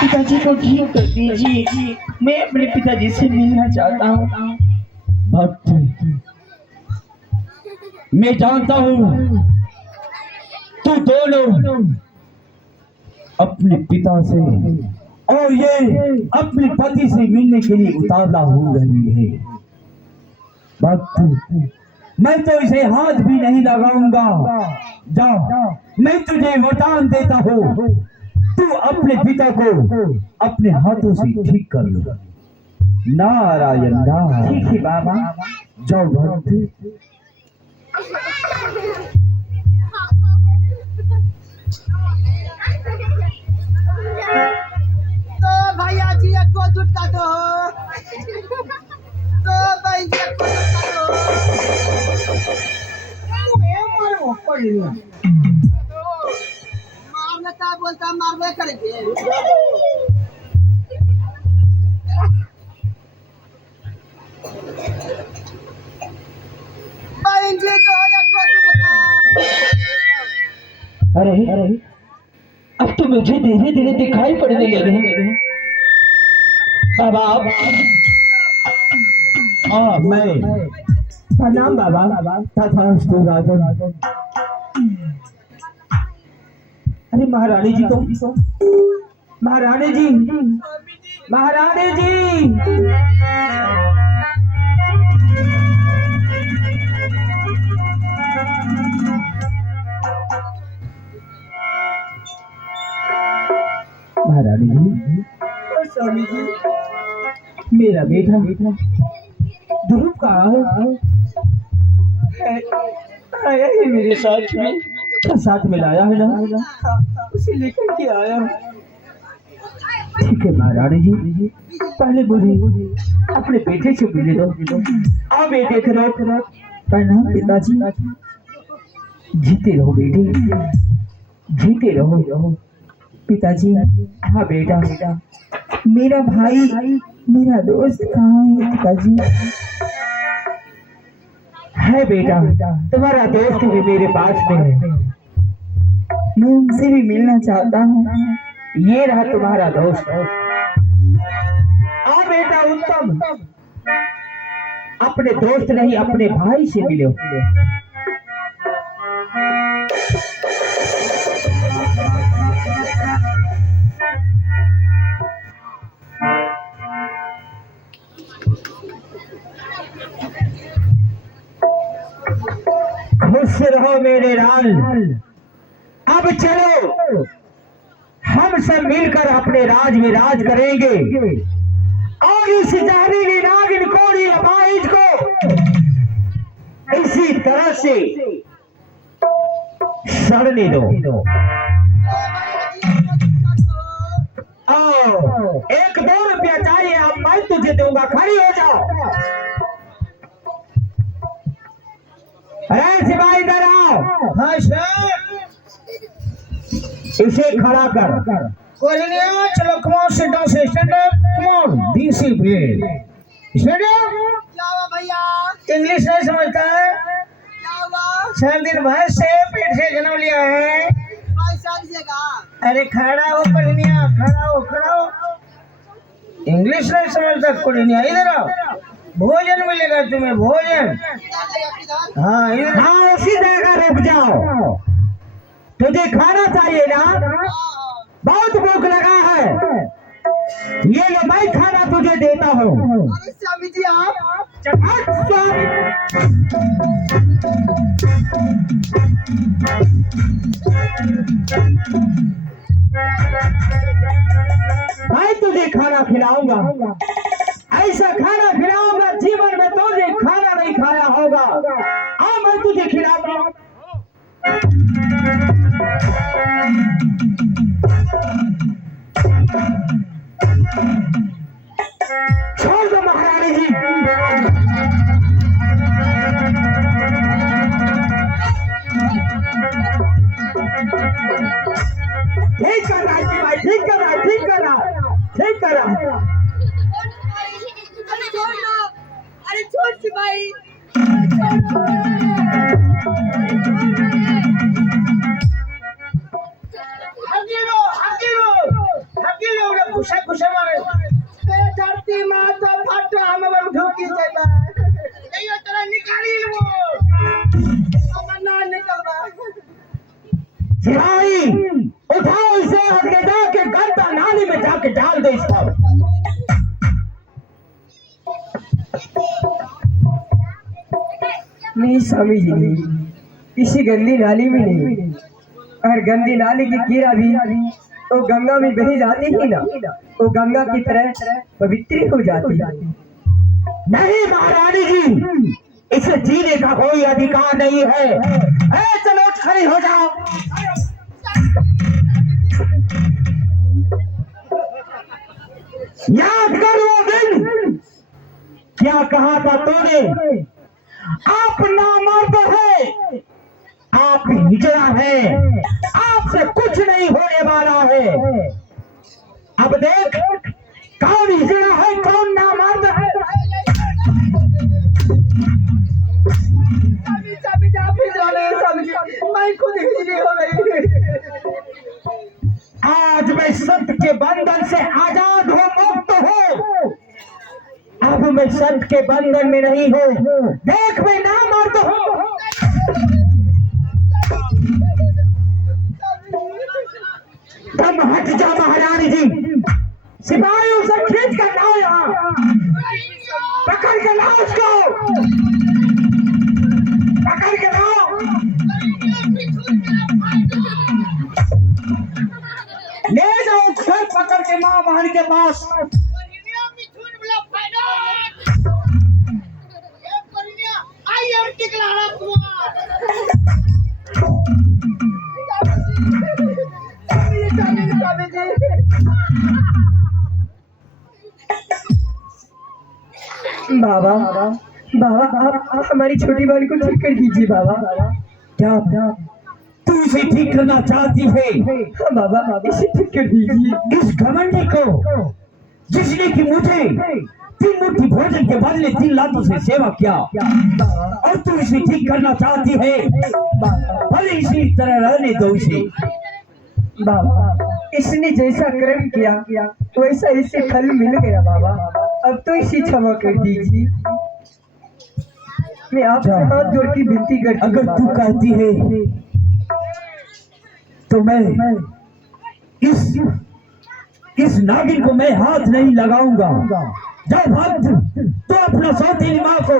पिताजी को ठीक कर दीजिए, मैं अपने पिताजी से मिलना चाहता हूँ। भक्त, मैं जानता हूँ तू दोनों अपने पिता से और ये अपने पति से मिलने के लिए उतावला हो रही है। भक्त, मैं तो इसे हाथ भी नहीं लगाऊंगा। जा, मैं तुझे वरदान देता हूँ, तू अपने पिता को अपने हाथों से ठीक कर लो। नारायण नारायण। ठीक है बाबा। जाओ भक्त। तो भैया जी को जुटका दो, तो भाई जी को जुटका दो। मारने का बोलता मारने करेंगे। भाई जी को को जुटका। अरे अब तो मुझे धीरे धीरे दिखाई पड़ने लगे। बाबा हाँ, मैं प्रणाम बाबा। तथास्तु राजन। अरे महारानी जी तो महारानी जी, महारानी जी। महारानी जी, स्वामी जी, मेरा बेटा ध्रुव कहाँ है? आया है मेरे साथ में, साथ में लाया है ना, उसे लेकर के आया हूँ। ठीक है महारानी जी, पहले मुझे अपने बेटे से मिले दो। आओ बेटे, प्रणाम पिताजी। जीते रहो बेटे, जीते रहो पिताजी। हाँ बेटा, मेरा भाई, मेरा दोस्त कहाँ है पिताजी? है बेटा, तुम्हारा दोस्त भी मेरे पास में है, मैं उनसे भी मिलना चाहता हूँ। ये रहा तुम्हारा दोस्त। आ बेटा उत्तम, अपने दोस्त नहीं अपने भाई से मिलो। खुश रहो मेरे लाल। अब चलो हम सब मिलकर अपने राज में राज करेंगे और इस जहरीली नागिन कोड़ी अपाहिज को इसी तरह से सड़ने दो। आओ, 1-2 रुपया चाहिए, अब मैं तुझे दूंगा, खड़ी हो जाओ। अरे सिपाही इधर आओ। हाँ सर। इसे खड़ा कर। कोरिनिया, चलो come on, sit down, stand up, come on, discipline. Stand up. क्या हुआ भैया? इंग्लिश नहीं समझता है? क्या हुआ? 6 दिन भर से पेट से जन्म लिया है। पैसा दीजिएगा। अरे खड़ा हो कोरिनिया, खड़ा हो। इंग्लिश नहीं समझता कोरिनिया, इधर आओ। भोजन मिलेगा तुम्हें, भोजन। हाँ इधर। हाँ, उसी जगह रुक जाओ। तुझे खाना चाहिए ना? बहुत भूख लगा है। ये लो, मैं खाना तुझे देता हूँ। अरे स्वामी जी आप मैं तुझे खाना खिलाऊंगा, ऐसा खाना खिलाऊंगा जीवन में तुझे खाना नहीं खाया होगा। हाँ, मैं तुझे खिलाऊंगा। छोड़ दो महारानी जी। ठीक कर रहा है भाई, ठीक कर रहा। अरे छोड़ सिपाही। हकीलो घुसा घुसा मारे तेरे धरती माँ तो फटा हम अब ढोकी जाबा ये तेरा निकाली वो अब ना निकलवा सिपाही उठाओ इसे आगे जाके गंदा नाली में जाके डाल दो इसको। नहीं स्वामी जी नहीं, किसी गंदी नाली में नहीं। और गंदी नाली की कीड़ा भी वो गंगा में बही जाती ही ना, वो गंगा की तरह पवित्र हो जाती है। नहीं महारानी जी, इसे जीने का कोई अधिकार नहीं है। चलो उठ खड़ी हो जाओ। याद कर वो दिन क्या कहा था तूने? आप नामर्द है, आप हिजड़ा है, आपसे कुछ नहीं होने वाला है। अब देख कौन हिजड़ा है कौन नामर्द है। मैं खुद हिजड़ी हो गई। आज मैं सत्य के बंधन से आजाद हो, मुक्त हो। अब मैं सत्य के बंधन में नहीं हूँ। देख मैं नामर्द हूँ। तुम हट जा महारानी जी। सिपाहियों से खींच कर लाओ, यहाँ पकड़ के लाओ उसको, पकड़ के लाओ। ले जाओ घर पकड़ के माँ बहन के पास। बाबा बाबा आप हमारी छोटी बहन को ठीक कर दीजिए बाबा। क्या तू इसे ठीक करना चाहती है? हाँ बाबा इसे ठीक कर दीजिए। इस घमंडी को जिसने कि मुझे 3 मुट्ठी भोजन के बदले 3 लातों से सेवा किया, और तू इसे ठीक करना चाहती है? भले इसी तरह रहने दो इसे। बाबा इसने जैसा कर्म किया वैसा इसे फल मिल गया बाबा, अब तो इसे क्षमा कर दीजिए। मैं आपसे हाथ जोड़ के विनती करती हूँ। अगर तू कहती है तो मैं इस नागिन को मैं हाथ नहीं लगाऊंगा। जब भक्त तो अपना सौतेली माँ को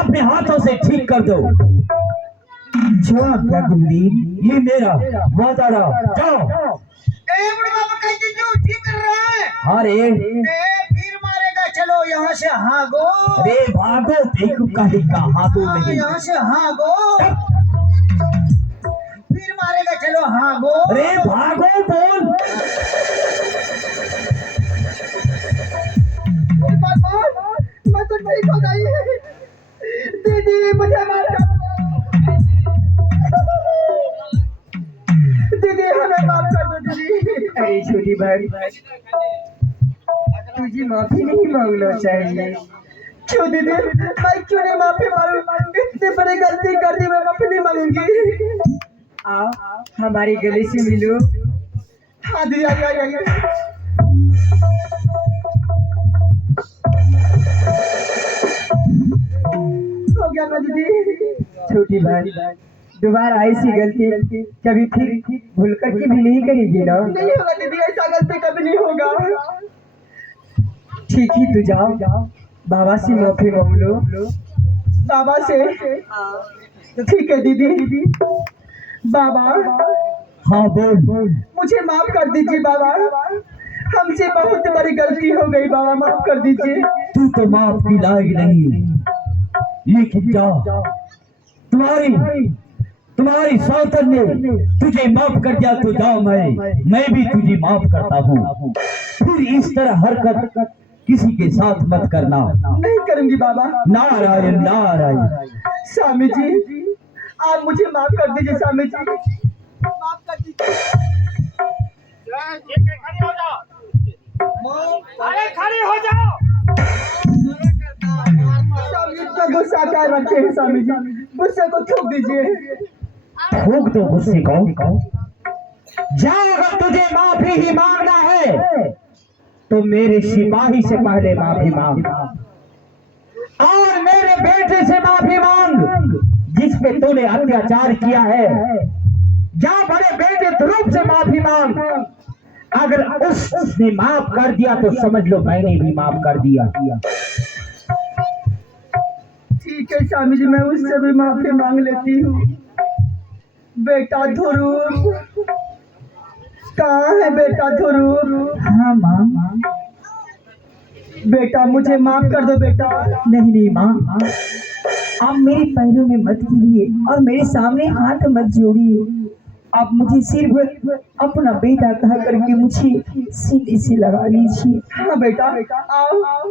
अपने हाथों से ठीक कर दो। जवाब क्या कुलदीप, ये मेरा वादा रहा। जाओ। ठीक कर रहा है। अरे फिर मारेगा, चलो यहाँ से भागो। अरे भागो, देखो कहीं का हाथों नहीं। यहाँ से भागो, फिर मारेगा, चलो भागो। अरे भागो बोल। मैं तो ठीक हो गई। दीदी मुझे मारो, दीदी हमें माफ कर दो दीदी। अरे छोटी बहन तुझे माफी नहीं मांगना चाहिए। क्यों दीदी, मैं क्यों नहीं माफी मांगू? इतनी बड़ी गलती कर दी, मैं माफी नहीं मांगूंगी। आओ हमारे गले से मिलो। हाँ दीदी आइए। हो गया ना दीदी। छोटी बहन दोबारा ऐसी गलती कभी फिर भूल करके भी नहीं करेगी ना? नहीं होगा दीदी, ऐसा गलती कभी नहीं होगा। ठीक ही तो जाओ बाबा से माफी मांग लो। बाबा से? ठीक है दीदी। बाबा हाँ बोल। मुझे माफ कर दीजिए बाबा, हमसे बहुत बड़ी गलती हो गई बाबा, माफ कर दीजिए। तू तो माफ की लायक नहीं, लेकिन जा तुम्हारी सौतन ने तुझे माफ कर दिया तो जाओ, मैं भी तुझे माफ करता हूँ। फिर इस तरह हरकत किसी के साथ मत करना। नहीं करूंगी बाबा। नारायण नारायण। स्वामी जी आप मुझे माफ कर दीजिए, स्वामी जी माफ कर दीजिए। अरे खड़ी हो जाओ। स्वामी इतना गुस्सा क्या रखते हैं स्वामी जी, गुस्से को थूक दीजिए। थूक दो गुस्से को। जा, अगर तुझे माफी ही मांगना है तो मेरे सिपाही से पहले माफी मांग और मेरे बेटे से माफी मांग जिस पे तूने अत्याचार किया है। जा बड़े बेटे ध्रुव से माफी मांग। अगर उसने माफ कर दिया तो समझ लो मैंने भी माफ कर दिया। ठीक है स्वामी जी, मैं उससे भी माफी मांग लेती हूँ। बेटा ध्रुव कहाँ है? बेटा ध्रुव। हाँ माँ। बेटा मुझे माफ कर दो बेटा। नहीं नहीं माँ, आप मेरे पैरों में मत गिरिए और मेरे सामने हाथ मत जोड़िए। आप मुझे सिर्फ अपना बेटा कह करके मुझे सीने से लगा लीजिए। हाँ बेटा आओ आओ।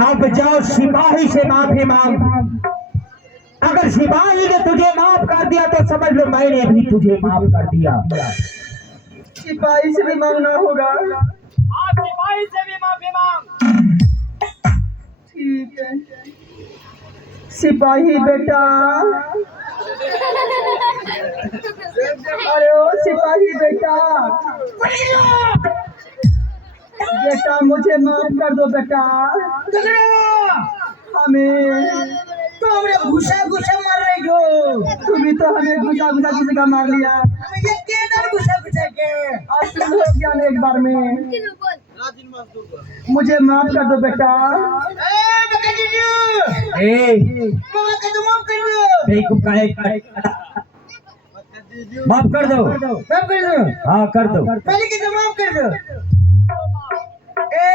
अब जाओ सिपाही से माफी मांग। अगर सिपाही ने तुझे माफ कर दिया तो समझ लो मैंने भी तुझे माफ कर दिया। सिपाही से भी मांगना होगा? हाँ, सिपाही से भी माफी मांग। ठीक है सिपाही बेटा। अरे ओ सिपाही बेटा, बेटा मुझे माफ कर दो बेटा। हमें तो हमने घुसा घुसा मार रही हो। तुम भी तो हमें घुसा घुसा किसी का मार लिया। हमें ये क्या डर घुसा घुसा के? आज तुम हो गया ना एक बार में। मुझे माफ कर दो बेटा। बका जीजू, ए मामा का तो माफ कर दो। बेवकूफ काहे माफ कर दो। माफ कर दो। हाँ कर दो। पहले के तो माफ कर दो।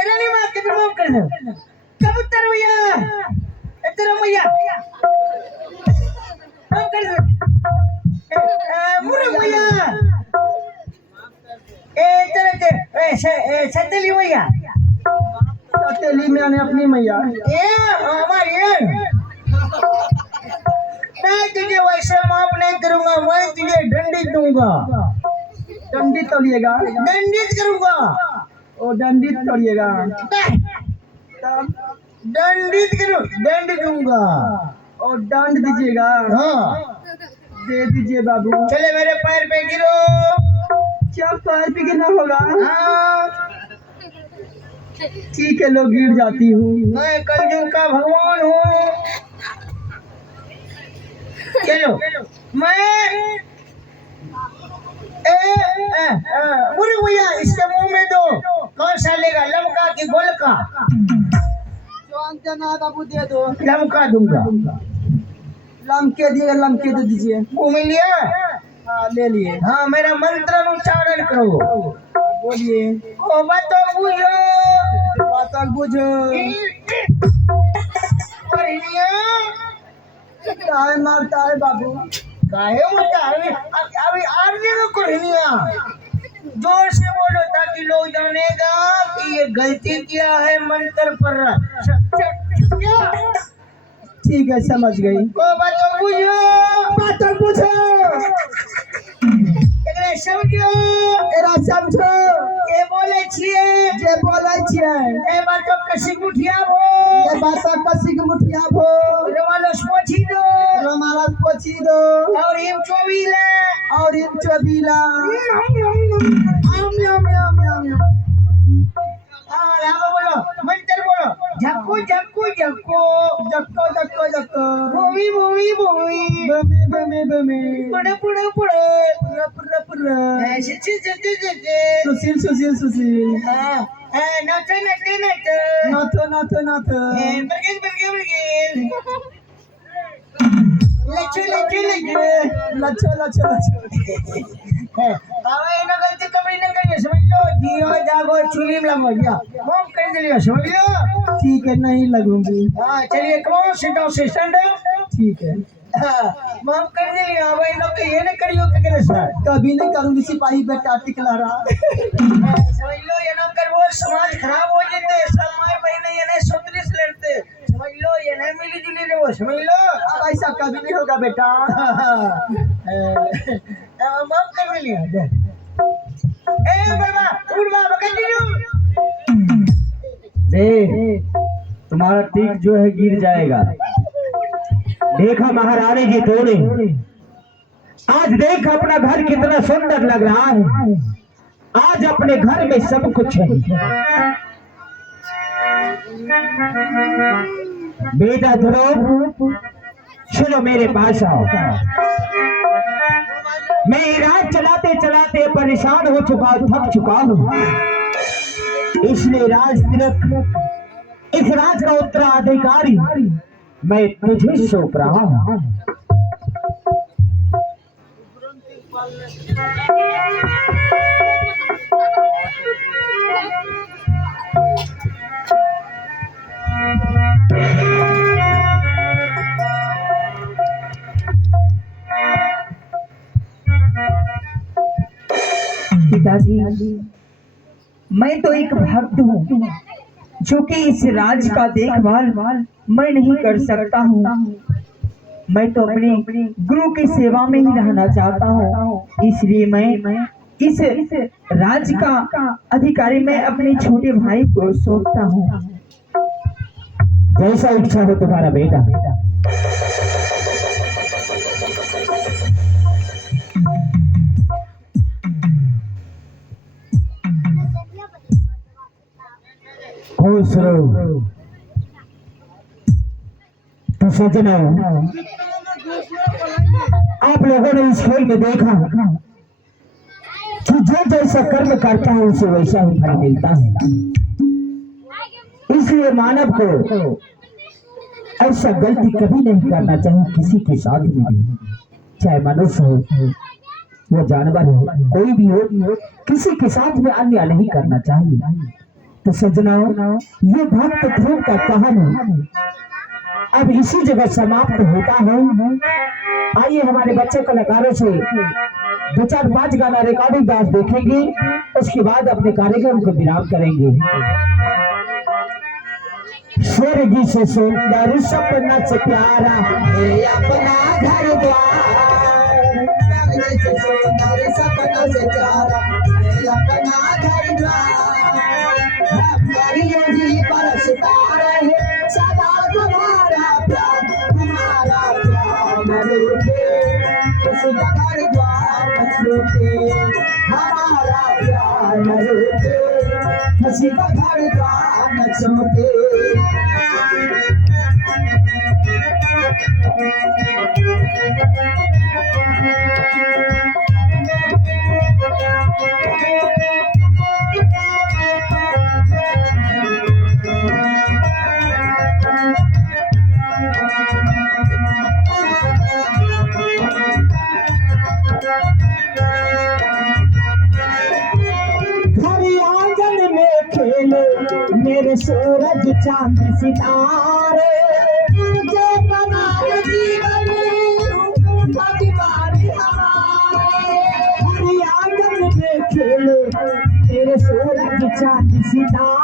रानी माँ के तो माफ कर दो। कबूतर भैया, तेरा भैया माफ कर दो। मुर्ग भैया, सतेली भैया, सतेली में आने अपनी मैया। हमारी मैं तुझे वैसे माफ नहीं करूंगा, मैं तुझे दंडित दूंगा। दंडित तोड़िएगा? दंडित करूंगा। ओ दंडित तोड़िएगा? दंडित करूं, दंड दूंगा। और दंड दीजिएगा? हाँ दे दीजिए बाबू। चले मेरे पैर पे गिरो। क्या पैर पे गिरना होगा? हाँ, ठीक है लो गिर जाती हूँ। मैं कलयुग का भगवान हूँ। चलो मैं मुर्ग भैया इसके मुंह में दो। कौन सा लेगा, लमका की गोलका? बाबू दे दो। लमका दूंगा। लमके दिएगा? लमके दे दीजिए। मुंह में लिया? हाँ ले लिए। हाँ, मेरा मंत्र उच्चारण करो। बोलिए। ओ बातों बुझो, बात बुझो। काहे मारता है बाबू? काहे मरता है? अभी आरने को कुर्निया जोर से बोलो ताकि लोग जानेगा कि ये गलती किया है मंत्र पर। ठीक है समझ गई। को बातों बुझो, बात बुझो। एकरे समझो, एरा समझो। ए बोले छिए, जे बोलै छियै ए बातों कसी मुठियाबो, ये बात कसी के मुठिया भो। रमालो पोछी दो, रमाला पोछी दो। और हिम चोवीले, और इन चबीला। और आगे बोलो, मंत्र बोलो, झक्कू झक्कू झक्कू, जक्को जक्को जक्को। भूमि भूमि भूमि, बमे बमे बमे। पुड़े पुड़े पुड़े, पुरा पुरा पुरा। ऐसे सुशील सुशील सुशील। नचे नचे नचे, नाथो नाथो नाथो। बरगेज बरगेज बरगेज, लच्चू लच्चू लच्चू। लच्छो लच्छो लच्छो। હવે એનો ગલતી કબડી ન કરીએ, સમજ લો। જીઓ જાગો ચુલીમ लगो जा, माफ कर दिलियो, समझ लियो। ठीक है नहीं लगूंगी। हाँ चलिए, कमाओ सिट डाउन स्टैंड। ठीक है माफ कर दिलियो। अब इन लोग ये न करियो के करे सर, कभी नहीं करूंगी। सिपाही बेटा टिकला रहा। समझ लो। ये ना करवो समाज खराब हो जते। सब माय बहन ये ने सोतरीस लड़ते, समझ लो। ये नहीं मिली जुली रहो, समझ लो। अब ऐसा कभी नहीं होगा बेटा। माफ कर दिलियो। ए बाबा उड़ बाबा कंटिन्यू। तुम्हारा टिक जो है गिर जाएगा। देखा महारानी जी तूने, आज देख अपना घर कितना सुंदर लग रहा है। आज अपने घर में सब कुछ है। बेटा ध्रुव, सुनो मेरे पास आओ। मैं रात चलाते चलाते परेशान हो चुका, थक चुका हूँ। इसलिए राज तिलक, इस राज का उत्तराधिकारी मैं तुझे सौंप रहा हूँ। पिताजी, मैं तो एक भक्त हूँ जो कि इस राज का देखभाल मैं नहीं कर सकता हूँ। मैं तो अपने गुरु की सेवा में ही रहना चाहता हूँ। इसलिए मैं इस राज का अधिकारी मैं अपने छोटे भाई को सौंपता हूँ। जैसा इच्छा हो तुम्हारा बेटा। खुश रहो। तो सजना, आप लोगों ने इस खेल में देखा कि जो जैसा कर्म करता है उसे वैसा ही फल मिलता है। इसलिए मानव को ऐसा गलती कभी नहीं करना चाहिए किसी के साथ भी, चाहे मनुष्य हो, वो जानवर हो, कोई भी हो, किसी के साथ में अन्याय नहीं करना चाहिए। तो सज्जनों, ये भक्त ध्रुव का कहानी अब इसी जगह समाप्त होता है। आइए हमारे बच्चे कलाकारों से 2-4-5 गाना रिकॉर्डिंग डांस देखेंगे, उसके बाद अपने कार्यक्रम को विराम करेंगे। स्वर्ग से सुंदर सपना से प्यारा अपना घर द्वार, स्वर्ग से सुंदर सपना से प्यारा अपना घर द्वार, यही बरसता रहे सदा तुम्हारा प्यार, तुम्हारा प्यार न रूठे, उसका घर द्वार न छूटे, हमारा प्यार न रूठे, किसी का घर द्वार न छूटे। मेरे सूरज चांद सितारे, मुझे बनाए जीवन दीवार हमारे, हरी आंगन में खेले मेरे सूरज चांद सितारे।